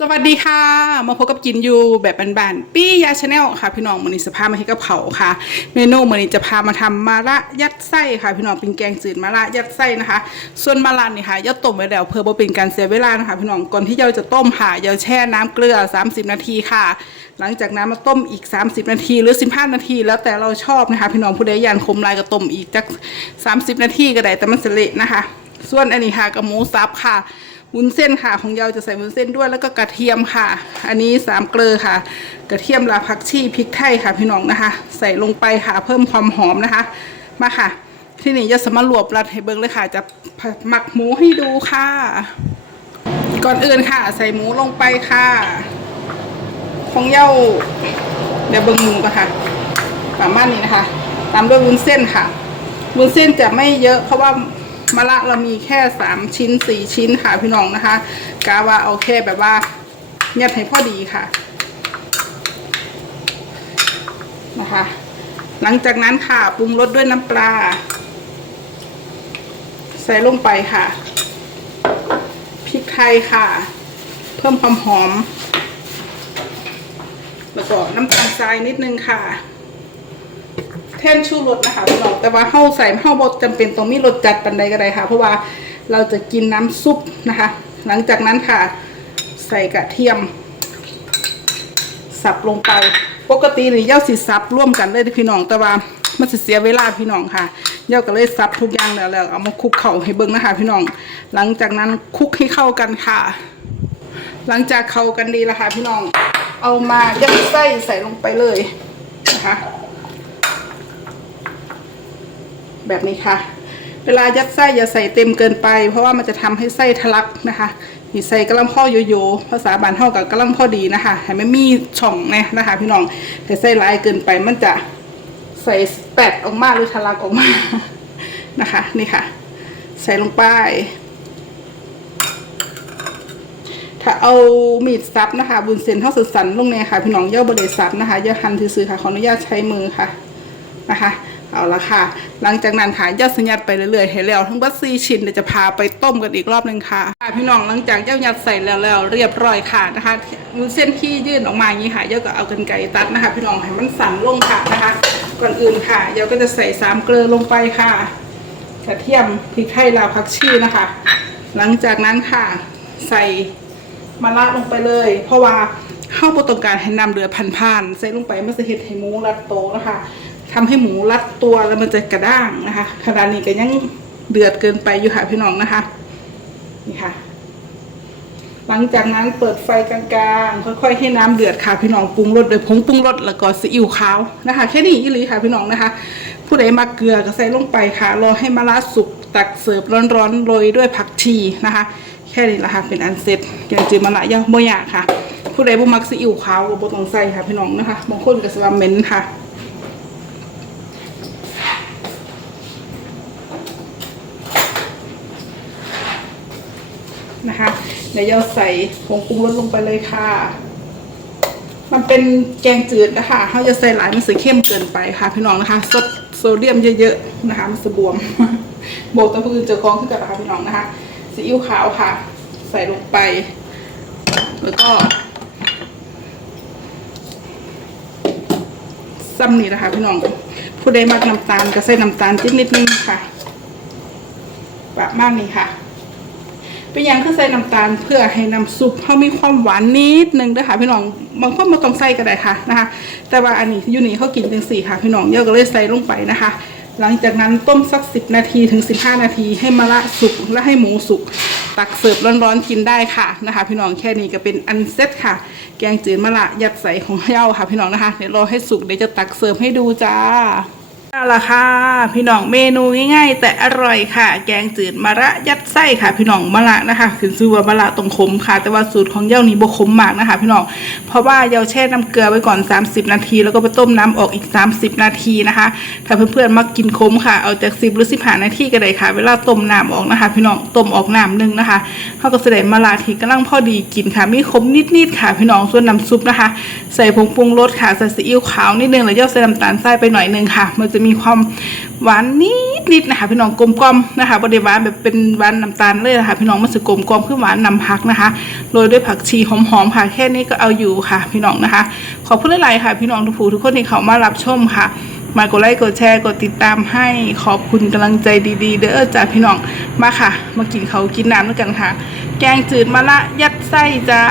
สวัสดีค่ะ มาพบกับกินยูแบบบานๆปี้ยาชาแนลค่ะ พี่น้องมือนี้จะพามาให้กระเพราค่ะ เมนูมือนี้จะพามาทำมาละยัดไส้ค่ะ พี่น้องเป็นแกงจืดมาละยัดไส้นะคะ ส่วนมาละนี่ค่ะยัดต้มไว้แล้วเพื่อบ่เป็นการเสียเวลานะคะ พี่น้องก่อนที่เราจะต้มค่ะเราแช่น้ำเกลือ 30 นาทีค่ะ หลังจากนั้นมาต้มอีก 30 นาทีหรือ 15 นาที แล้วแต่เราชอบนะคะ พี่น้องผู้ใดยานคมลายก็ต้มอีกจัก30 นาทีก็ได้แต่มันจะเละนะคะ ส่วนอันนี้ค่ะกับหมูสับค่ะ วุ้นเส้นค่ะของเราจะใส่วุ้นเส้นด้วยแล้วก็กระเทียมค่ะ อันนี้สามเกลือค่ะ กระเทียมลาผักชีพริกไทยค่ะพี่น้องนะคะ ใส่ลงไปค่ะเพิ่มความหอมนะคะ มาค่ะ ที่นี่จะสมารถรวบรัดให้เบิ้งเลยค่ะ จะหมักหมูให้ดูค่ะ ก่อนอื่นค่ะ ใส่หมูลงไปค่ะของเย้าเดี๋ยวเบิ้งหมูก่อนค่ะประมาณนี้นะคะ ตามด้วยวุ้นเส้นค่ะวุ้นเส้นจะไม่เยอะเพราะว่า มะละเรามีแค่สามชิ้นสี่ชิ้นค่ะพี่น้องนะคะกาว่าเอาแค่แบบว่ายัดให้พอดีค่ะนะคะ หลังจากนั้นค่ะปรุงรสด้วยน้ำปลา ใส่ลงไปค่ะพริกไทยค่ะ เพิ่มความหอม แล้วก็น้ำตาลทรายนิดนึงค่ะ ท่นชูรสนะคะพี่น้องแต่ว่าเฮาใส่เฮาบ่จำเป็นต้องมีรสจัดปันใดก็ได้ค่ะ เพราะว่าเราจะกินน้ำซุปนะคะ หลังจากนั้นค่ะ ใส่กระเทียม สับลงไป ปกตินี่เย่าสิสับร่วมกันเลยพี่น้องแต่ว่ามันเสียเวลาพี่น้องค่ะเย่าก็เลยสับทุกอย่างแล้วแล้วเอามาคลุกเข่าให้เบิ่งนะคะ พี่น้อง หลังจากนั้นคลุกให้เข้ากันค่ะ หลังจากเข้ากันดีแล้วค่ะ พี่น้อง เอามายัดไส้ใส่ลงไปเลยนะคะ แบบนี้ค่ะ เวลายัดไส้อย่าใส่เต็มเกินไป เพราะว่ามันจะทำให้ไส้ทะลักนะคะนี่ใส่กระลำพ่อโยโย่ภาษาบานเท่ากับกระลำพ่อดีนะคะให้ไม่มีช่องนี่นะคะ พี่น้องแต่ไส้ร้ายเกินไปมันจะใส่แปดออกมาหรือทะลักออกมานะคะ นี่ค่ะ ใส่ลงไปถ้าเอามีดซับนะคะ บุญเซนเท่าสันๆลงเนี่ยค่ะ พี่น้องเย่าบริซับนะคะอย่าหันถือค่ะขออนุญาตใช้มือค่ะนะคะ เอาละค่ะ หลังจากนั้นค่ะย่าสัญญาไปเรื่อยๆให้แล้ว ทั้งบัตซีชิ้นเดี๋ยวจะพาไปต้มกันอีกรอบหนึ่งค่ะค่ะ พี่น้องหลังจากย่ายัดใส่แล้วแล้วเรียบร้อยค่ะนะคะวุ้นเส้นที่ยื่นออกมาอย่างนี้ค่ะย่าก็เอากันไก่ตัดนะคะ พี่น้องให้มันสั่นลงค่ะนะคะ ก่อนอื่นค่ะย่าก็จะใส่สามเกลือลงไปค่ะ กระเทียมพริกไทยลาวผักชีนะคะ หลังจากนั้นค่ะใส่มะระลงไปเลย เพราะว่าข้าวโปรตองการให้นำเดือพันผ่านๆใส่ลงไปมันจะเห็ดให้หมูรัดโตนะคะ ทำให้หมูรัดตัวแล้วมันจะกระด้างนะคะขนาดนี้ก็ยังเดือดเกินไปอยู่ค่ะพี่น้องนะคะนี่ค่ะ หลังจากนั้นเปิดไฟกลางๆ ค่อยๆ ให้น้ำเดือดค่ะพี่น้องปรุงรสโดยผงปรุงรสแล้วก็ซีอิ๊วขาวนะคะแค่นี้อีหลีค่ะพี่น้องนะคะ ผู้ใดมาเกลือก็ใส่ลงไปค่ะรอให้มะระสุกตักเสิร์ฟร้อนๆโรยด้วยผักชีนะคะ แค่นี้ละค่ะเป็นอันเสร็จแกงจืดมะระย่าโมยากค่ะ ผู้ใดบ่มักซีอิ๊วขาวก็บ่ต้องใส่ค่ะพี่น้องนะคะบางคนก็สิว่าเหม็นค่ะ นะคะเดี๋ยวเราใส่ผงปรุงรสลงไปเลยค่ะ มันเป็นแกงจืดนะคะเขาจะใส่หลายมันสีเข้มเกินไปค่ะ พี่น้องนะคะซดโซเดียมเยอะๆนะคะ มันจะบวมโบกตะพื้นเจอคล้องขึ้นกันนะคะพี่น้องนะคะซีอิ๊วขาวค่ะ ใส่ลงไป แล้วก็ซ้ำนี่นะคะ พี่น้องผู้ใดมักน้ำตาลก็ใส่น้ำตาลจิ๊ดนิดนึงค่ะประมาณนี้ค่ะ เป็นยังคือใส่น้ำตาลเพื่อให้น้ำซุปเขามีความหวานนิดนึงด้วยค่ะพี่น้องบางคนไม่ต้องใส่ก็ได้ค่ะนะคะ แต่ว่าอันนี้ยูนี่เขากินจังสี่ค่ะพี่น้องเยอะก็เลยใส่ลงไปนะคะ หลังจากนั้นต้มสักสิบนาทีถึงสิบห้านาทีให้มะระสุกและให้หมูสุกตักเสิร์ฟร้อนๆกินได้ค่ะนะคะ พี่น้องแค่นี้ก็เป็นอันเซ็ตค่ะ แกงจืดมะระยัดใส่ของเย้าค่ะพี่น้องนะคะเดี๋ยวรอให้สุกเดี๋ยวจะตักเสิร์ฟให้ดูจ้าเอาละค่ะ พี่น้องเมนูง่ายๆ แต่อร่อยค่ะ แกงจืดมะระยัด ไส้ค่ะพี่น้องมะระนะคะขึ้นชื่อว่ามะระตรงขมค่ะ แต่ว่าสูตรของเย้านี่บขมมากนะคะ พี่น้องเพราะว่าเย้าแช่น้ำเกลือไว้ก่อน 30 นาที แล้วก็ไปต้มน้ำออกอีก 30 นาทีนะคะ ถ้าเพื่อนๆมากินขมค่ะเอาจาก 10 หรือ15นาทีก็ได้ค่ะ เวลาต้มน้ำออกนะคะ พี่น้องต้มออกน้ำหนึงนะคะเขาก็แสดงมะระที่กำลังพอดีกินค่ะ มีขมนิดๆค่ะ พี่น้องส่วนน้ำซุปนะคะ ใส่ผงปรุงรสค่ะใส่ซีอิ๊วขาวนิดนึงแล้วเย้าใส่น้ำตาลทรายไปหน่อยนึงค่ะ มันจะมีความหวานนิด นิดๆนะคะพี่น้องกลมกลมนะคะบริวานแบบเป็นหวานน้ำตาลเลยนะคะพี่น้องมันจะกลมกล่อมคือหวานนำพักนะคะโรยด้วยผักชีหอมๆค่ะแค่นี้ก็เอาอยู่ค่ะ พี่น้องนะคะ ขอบคุณหลายๆค่ะ พี่น้องทุกผู้ทุกคนที่เขามารับชมค่ะมากดไลค์กดแชร์กดติดตามให้ขอบคุณกำลังใจดีๆ เด้อจ้าพี่น้องมาค่ะ มากินเขากินน้ำด้วยกันค่ะ แกงจืดมะละยัดไส้จ้า